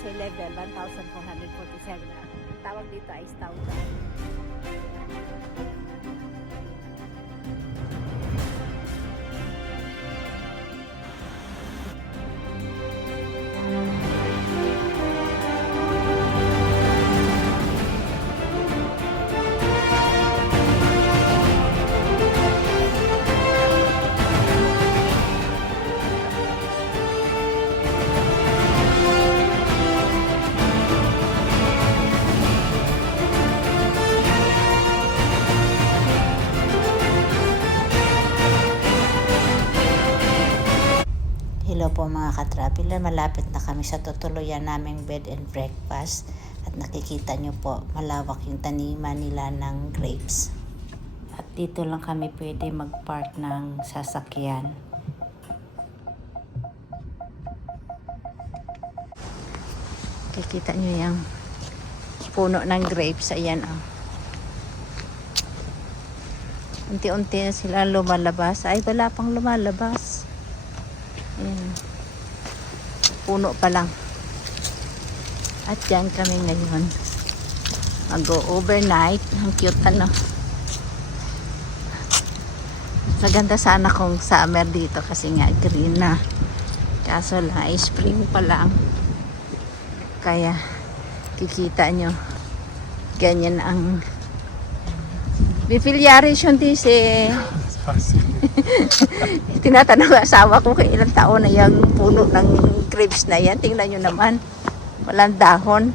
sea level 1,447. Tawag dito ay Stauda. Hello po mga ka-traveler, malapit na kami sa tutuluyan naming bed and breakfast at nakikita nyo po malawak yung taniman nila ng grapes at dito lang kami pwede mag-park ng sasakyan. Kikita nyo yung puno ng grapes, ayan oh. Unti-unti na sila lumalabas, ay wala pang lumalabas. Ayan. Puno pa lang. At yan kami ngayon. Mag-go overnight. Ang cute ano. Maganda sana kung summer dito kasi nga green na. Kaso lang ay spring pa lang. Kaya kikita nyo. Ganyan ang Bifiliaris yun disi. Tinatanong ang asawa ko kung ilang taon na yung puno ng grapes na yan. Tingnan nyo naman. Walang dahon.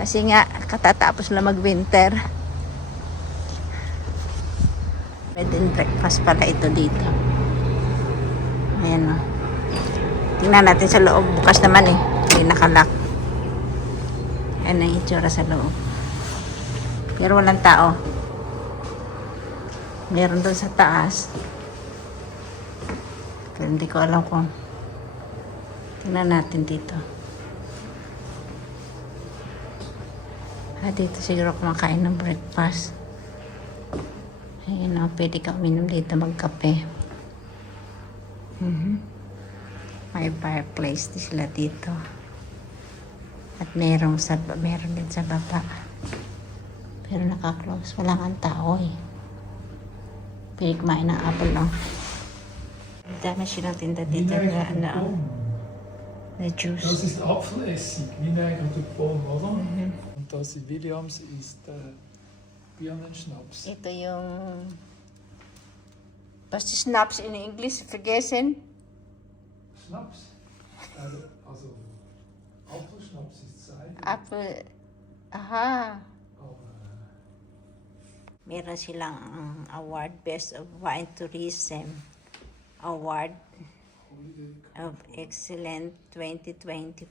Kasi nga, katatapos na mag-winter. Bed and breakfast pala ito dito. Ayan o. Tingnan natin sa loob. Bukas naman eh. Hindi nakalock. Ayan ang itsura sa loob. Pero walang tao. Meron doon sa taas. Pero hindi ko alam kung tingnan natin dito. Dito siguro kumakain ng breakfast. Ayun o, pwede ka uminom dito magkape. May fireplace din sila dito. At meron din sa baba. Pero naka-close. Walang ang tao eh. Pwede kumain ng apple lang. Dami silang tinda dito na na juice. Das ist Apfelessig, Vinaigrette de Pomme, oder? Und das Williams ist Birnenschnaps. Ito yung was ist Schnaps in English? Vergessen? Schnaps? Also Apfelschnaps ist Cider. Apple. Aha. Aber Meron silang award, Best of Wine Tourism Award of Excellent 2024.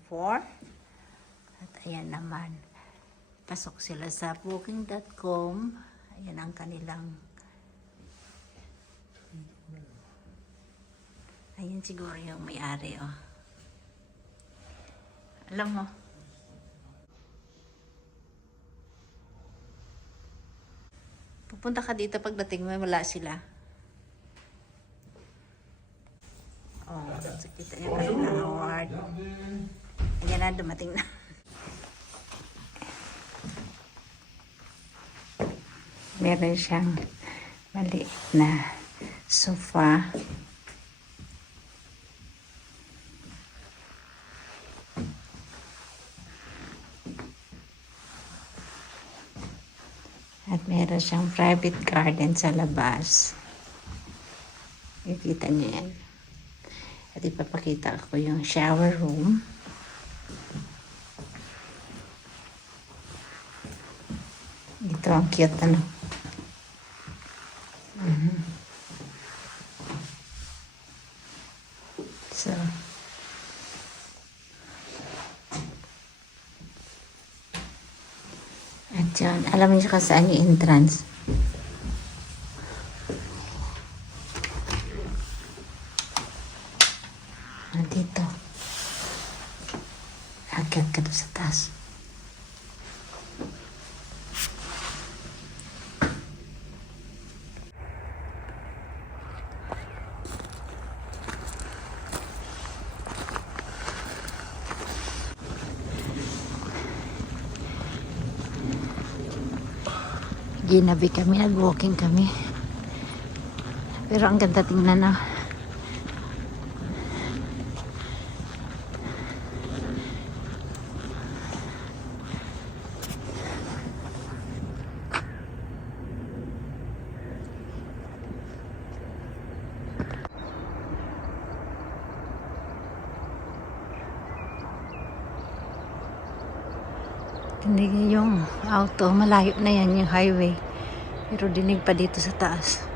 At ayan naman, pasok sila sa booking.com. Ayan ang kanilang, ayan siguro yung may-ari oh. Alam mo, pupunta ka dito pagdating mo, wala sila. Oh, so kita niya kanilang award. Ayan na, dumating na. Meron siyang maliit na sofa. At meron siyang private garden sa labas. Nakikita niyo yan. At ipapakita ko yung shower room. Ito ang cute ano. So, at yan, alam niyo kung saan yung entrance. Dito. Akyat ka doon sa taas. Ginabi kami, nag-walking kami. Pero ang ganda tingnan na. Dinig yung auto, malayo na yan yung highway. Pero dinig pa dito sa taas.